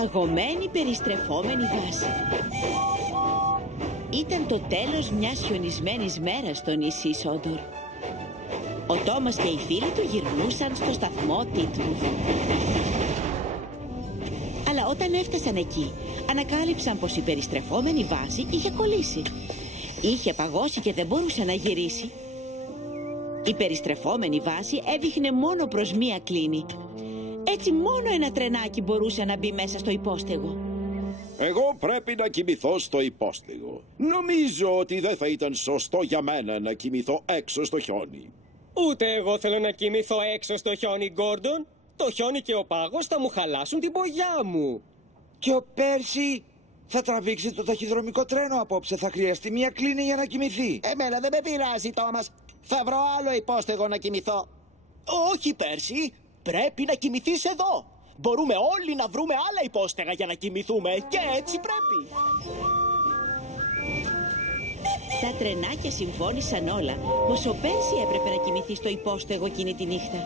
Παγωμένη περιστρεφόμενη βάση. Ήταν το τέλος μιας χιονισμένης μέρας στο νησί Σόντορ. Ο Τόμας και οι φίλοι του γυρνούσαν στο σταθμό Τίτμουθ. Αλλά όταν έφτασαν εκεί, ανακάλυψαν πως η περιστρεφόμενη βάση είχε κολλήσει. Είχε παγώσει και δεν μπορούσε να γυρίσει. Η περιστρεφόμενη βάση έδειχνε μόνο προς μία κλίνη. Έτσι μόνο ένα τρενάκι μπορούσε να μπει μέσα στο υπόστεγο. Εγώ πρέπει να κοιμηθώ στο υπόστεγο. Νομίζω ότι δεν θα ήταν σωστό για μένα να κοιμηθώ έξω στο χιόνι. Ούτε εγώ θέλω να κοιμηθώ έξω στο χιόνι, Γκόρντον. Το χιόνι και ο πάγος θα μου χαλάσουν την μπογιά μου. Και ο Πέρσι θα τραβήξει το ταχυδρομικό τρένο απόψε. Θα χρειαστεί μια κλίνη για να κοιμηθεί. Εμένα δεν με πειράζει, Τόμας. Θα βρω άλλο υπόστεγο να κοιμηθώ. Όχι, Πέρσι. Πρέπει να κοιμηθείς εδώ. Μπορούμε όλοι να βρούμε άλλα υπόστεγα για να κοιμηθούμε. Και έτσι πρέπει. Τα τρενάκια συμφώνησαν όλα πως ο Πέρσι έπρεπε να κοιμηθεί στο υπόστεγο εκείνη τη νύχτα.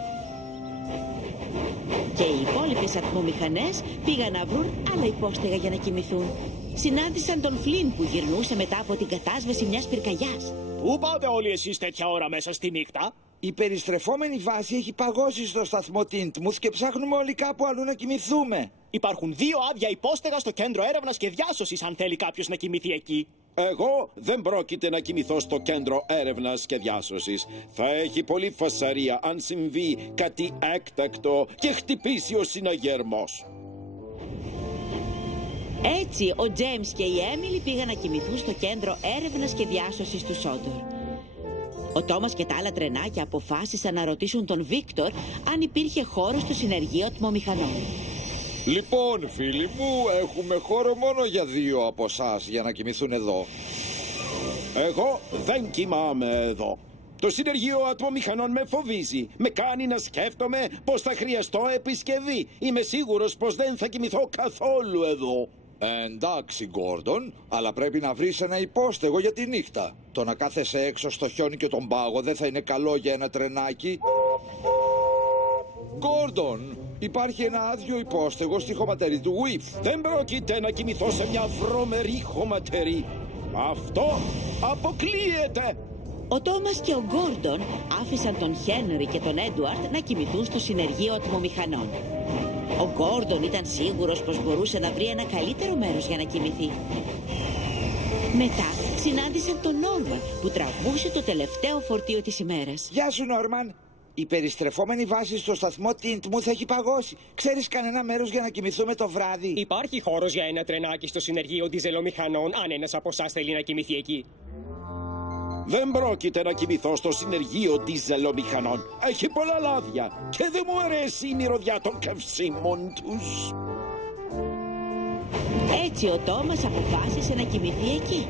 Και οι υπόλοιπες ατμομηχανές πήγαν να βρουν άλλα υπόστεγα για να κοιμηθούν. Συνάντησαν τον Φλιν που γυρνούσε μετά από την κατάσβεση μιας πυρκαγιάς. Πού πάτε όλοι εσείς τέτοια ώρα μέσα στη νύχτα? Η περιστρεφόμενη βάση έχει παγώσει στο σταθμό Τίτμουθ και ψάχνουμε όλοι κάπου αλλού να κοιμηθούμε. Υπάρχουν 2 άδεια υπόστεγα στο κέντρο έρευνας και διάσωσης αν θέλει κάποιος να κοιμηθεί εκεί. Εγώ δεν πρόκειται να κοιμηθώ στο κέντρο έρευνας και διάσωσης. Θα έχει πολύ φασαρία αν συμβεί κάτι έκτακτο και χτυπήσει ο συναγερμός. Έτσι ο Τζέιμς και η Έμιλι πήγαν να κοιμηθούν στο κέντρο έρευνας και διάσωσης του Σόντορ. Ο Τόμας και τα άλλα τρενάκια αποφάσισαν να ρωτήσουν τον Βίκτορ αν υπήρχε χώρο στο συνεργείο ατμομηχανών. Λοιπόν, φίλοι μου, έχουμε χώρο μόνο για 2 από εσάς για να κοιμηθούν εδώ. Εγώ δεν κοιμάμαι εδώ. Το συνεργείο ατμομηχανών με φοβίζει. Με κάνει να σκέφτομαι πως θα χρειαστώ επισκευή. Είμαι σίγουρος πως δεν θα κοιμηθώ καθόλου εδώ. Εντάξει, Γκόρντον, αλλά πρέπει να βρεις ένα υπόστεγο για τη νύχτα. Το να κάθεσαι έξω στο χιόνι και τον πάγο δεν θα είναι καλό για ένα τρενάκι. Γκόρντον, υπάρχει ένα άδειο υπόστεγο στη χωματερή του Whiff. Δεν πρόκειται να κοιμηθώ σε μια βρωμερή χωματερή. Αυτό αποκλείεται. Ο Τόμας και ο Γκόρντον άφησαν τον Χένρι και τον Έντουαρτ να κοιμηθούν στο συνεργείο ατμομηχανών. Ο Γκόρντον ήταν σίγουρος πως μπορούσε να βρει ένα καλύτερο μέρος για να κοιμηθεί. Μετά συνάντησαν τον Νόρμαν που τραβούσε το τελευταίο φορτίο της ημέρας. Γεια σου, Νόρμαν. Η περιστρεφόμενη βάση στο σταθμό Τίτμουθ έχει παγώσει. Ξέρεις κανένα μέρος για να κοιμηθούμε το βράδυ? Υπάρχει χώρος για ένα τρενάκι στο συνεργείο διζελομηχανών αν ένας από εσάς θέλει να κοιμηθεί εκεί. Δεν πρόκειται να κοιμηθώ στο συνεργείο διζελομηχανών. Έχει πολλά λάδια και δεν μου αρέσει η μυρωδιά των καυσίμων τους. Έτσι ο Τόμας αποφάσισε να κοιμηθεί εκεί.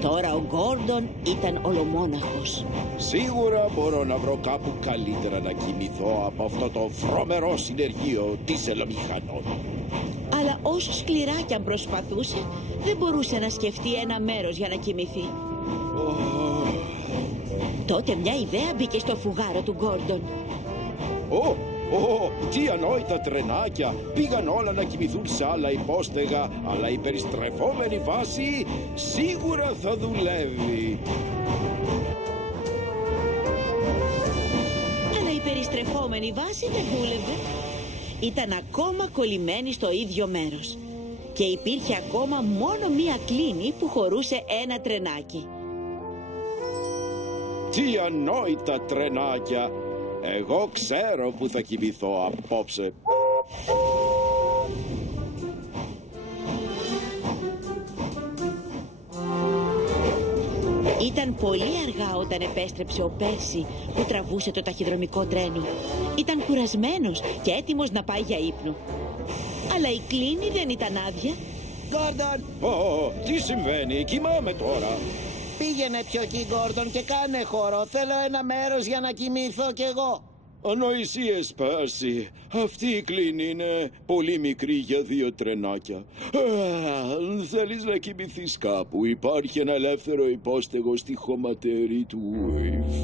Τώρα ο Γκόρντον ήταν ολομόναχος. Σίγουρα μπορώ να βρω κάπου καλύτερα να κοιμηθώ από αυτό το βρωμερό συνεργείο διζελομηχανών. Αλλά όσο σκληρά κι αν προσπαθούσε, δεν μπορούσε να σκεφτεί ένα μέρος για να κοιμηθεί. Τότε μια ιδέα μπήκε στο φουγάρο του Γκόρντον. Τι ανόητα τρενάκια! Πήγαν όλα να κοιμηθούν σε άλλα υπόστεγα, αλλά η περιστρεφόμενη βάση σίγουρα θα δουλεύει. Αλλά η περιστρεφόμενη βάση δεν δούλευε. Ήταν ακόμα κολλημένη στο ίδιο μέρος. Και υπήρχε ακόμα μόνο μία κλίνη που χωρούσε ένα τρενάκι. Τι ανόητα τρενάκια! Εγώ ξέρω που θα κοιμηθώ απόψε. Ήταν πολύ αργά όταν επέστρεψε ο Πέρσι που τραβούσε το ταχυδρομικό τρένο. Ήταν κουρασμένος και έτοιμος να πάει για ύπνο. Αλλά η κλίνη δεν ήταν άδεια. Γκόρντον! Τι συμβαίνει, κοιμάμαι τώρα. Πήγαινε πιο εκεί, Γκόρντον, και κάνε χώρο. Θέλω ένα μέρος για να κοιμηθώ κι εγώ. Ανοησίες, Πέρσι. Αυτή η κλίνη είναι πολύ μικρή για 2 τρενάκια. Θέλεις να κοιμηθείς κάπου? Υπάρχει ένα ελεύθερο υπόστεγο στη χωματερή του Whiff.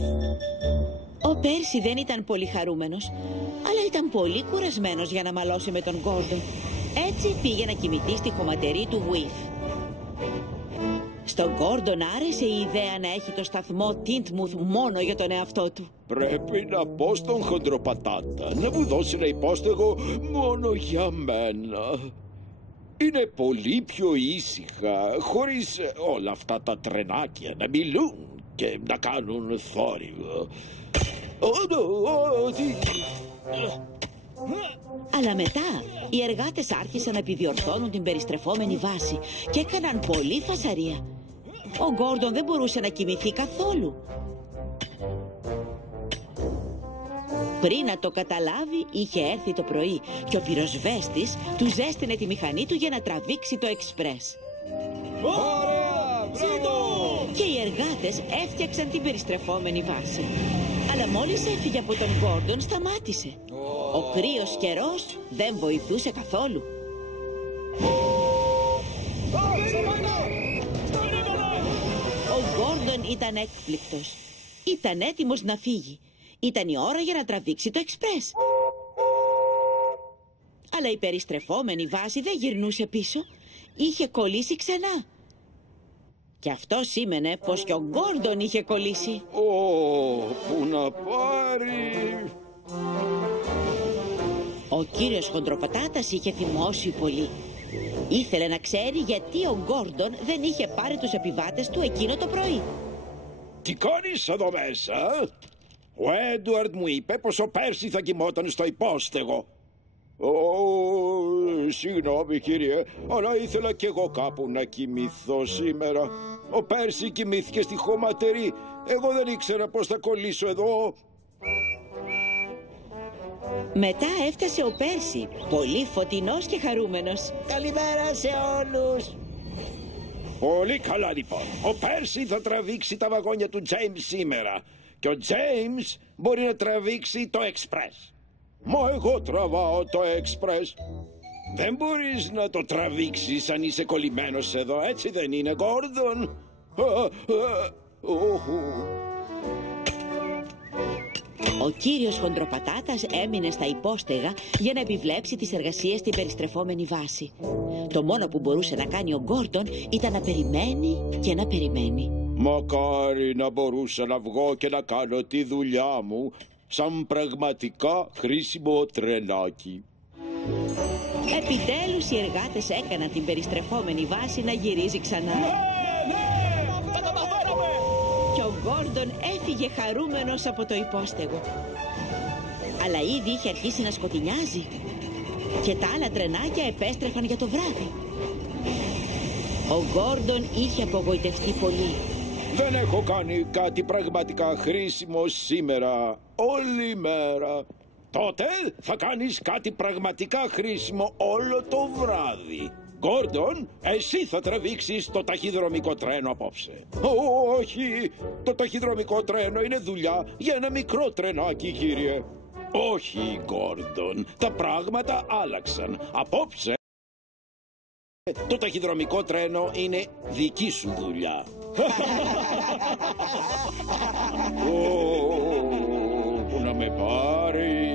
Ο Πέρσι δεν ήταν πολύ χαρούμενος, αλλά ήταν πολύ κουρασμένος για να μαλώσει με τον Γκόρντον. Έτσι πήγε να κοιμηθεί στη χωματερή του Γουίφ. Στον Γκόρντον άρεσε η ιδέα να έχει το σταθμό Τίντμουθ μόνο για τον εαυτό του. Πρέπει να πω στον Χοντροπατάτα να μου δώσει ένα υπόστεγο μόνο για μένα. Είναι πολύ πιο ήσυχα, χωρίς όλα αυτά τα τρενάκια να μιλούν και να κάνουν θόρυβο. Αλλά μετά οι εργάτες άρχισαν να επιδιορθώνουν την περιστρεφόμενη βάση και έκαναν πολύ φασαρία. Ο Γκόρντον δεν μπορούσε να κοιμηθεί καθόλου. Πριν να το καταλάβει, είχε έρθει το πρωί και ο πυροσβέστης του ζέστηνε τη μηχανή του για να τραβήξει το εξπρές. Ωραία! Και οι εργάτες έφτιαξαν την περιστρεφόμενη βάση. Αλλά μόλις έφυγε από τον Γκόρντον, σταμάτησε. Ο κρύος καιρός δεν βοηθούσε καθόλου. Ο Γκόρντον ήταν έκπληκτος. Ήταν έτοιμος να φύγει. Ήταν η ώρα για να τραβήξει το εξπρές. Αλλά η περιστρεφόμενη βάση δεν γυρνούσε πίσω. Είχε κολλήσει ξανά. Και αυτό σήμαινε πως και ο Γκόρντον είχε κολλήσει. Πού να πάρει? Ο κύριος Χοντροπατάτας είχε θυμώσει πολύ. Ήθελε να ξέρει γιατί ο Γκόρντον δεν είχε πάρει τους επιβάτες του εκείνο το πρωί. Τι κάνεις εδώ μέσα? Ο Έντουαρντ μου είπε πως ο Πέρσι θα κοιμόταν στο υπόστεγο. Συγγνώμη κύριε, αλλά ήθελα κι εγώ κάπου να κοιμηθώ σήμερα. Ο Πέρσι κοιμήθηκε στη χωματερή. Εγώ δεν ήξερα πως θα κολλήσω εδώ. Μετά έφτασε ο Πέρσι, πολύ φωτεινός και χαρούμενος. Καλημέρα σε όλους. Πολύ καλά λοιπόν. Ο Πέρσι θα τραβήξει τα βαγόνια του Τζέιμς σήμερα. Και ο Τζέιμς μπορεί να τραβήξει το εξπρές. Μα εγώ τραβάω το εξπρές. Δεν μπορείς να το τραβήξεις αν είσαι κολλημένος εδώ, έτσι δεν είναι, Γκόρντον? Ο κύριος Χοντροπατάτας έμεινε στα υπόστεγα για να επιβλέψει τις εργασίες στην περιστρεφόμενη βάση. Το μόνο που μπορούσε να κάνει ο Γκόρντον ήταν να περιμένει και να περιμένει. Μακάρι να μπορούσα να βγω και να κάνω τη δουλειά μου σαν πραγματικά χρήσιμο τρενάκι. Επιτέλους οι εργάτες έκαναν την περιστρεφόμενη βάση να γυρίζει ξανά. Και ο Γκόρντον έφυγε χαρούμενος από το υπόστεγο. Αλλά ήδη είχε αρχίσει να σκοτεινιάζει και τα άλλα τρενάκια επέστρεφαν για το βράδυ. Ο Γκόρντον είχε απογοητευτεί πολύ. Δεν έχω κάνει κάτι πραγματικά χρήσιμο σήμερα, όλη μέρα. Τότε θα κάνεις κάτι πραγματικά χρήσιμο όλο το βράδυ. Γκόρντον, εσύ θα τραβήξεις το ταχυδρομικό τρένο απόψε. Όχι, το ταχυδρομικό τρένο είναι δουλειά για ένα μικρό τρενάκι, κύριε. Όχι, Γκόρντον, τα πράγματα άλλαξαν. Απόψε το ταχυδρομικό τρένο είναι δική σου δουλειά. Πού να με πάρει?